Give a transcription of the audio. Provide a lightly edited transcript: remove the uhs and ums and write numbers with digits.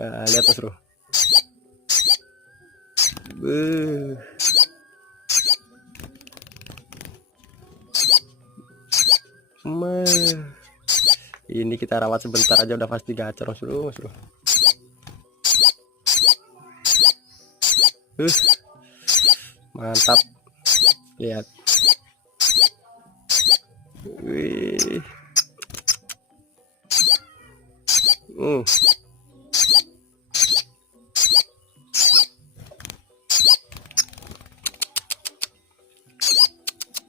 Nah, lihat Mas Bro. Beuh. Ini kita rawat sebentar aja udah pasti gacor Mas Bro, Mas Bro. Mantap. Lihat. Wih.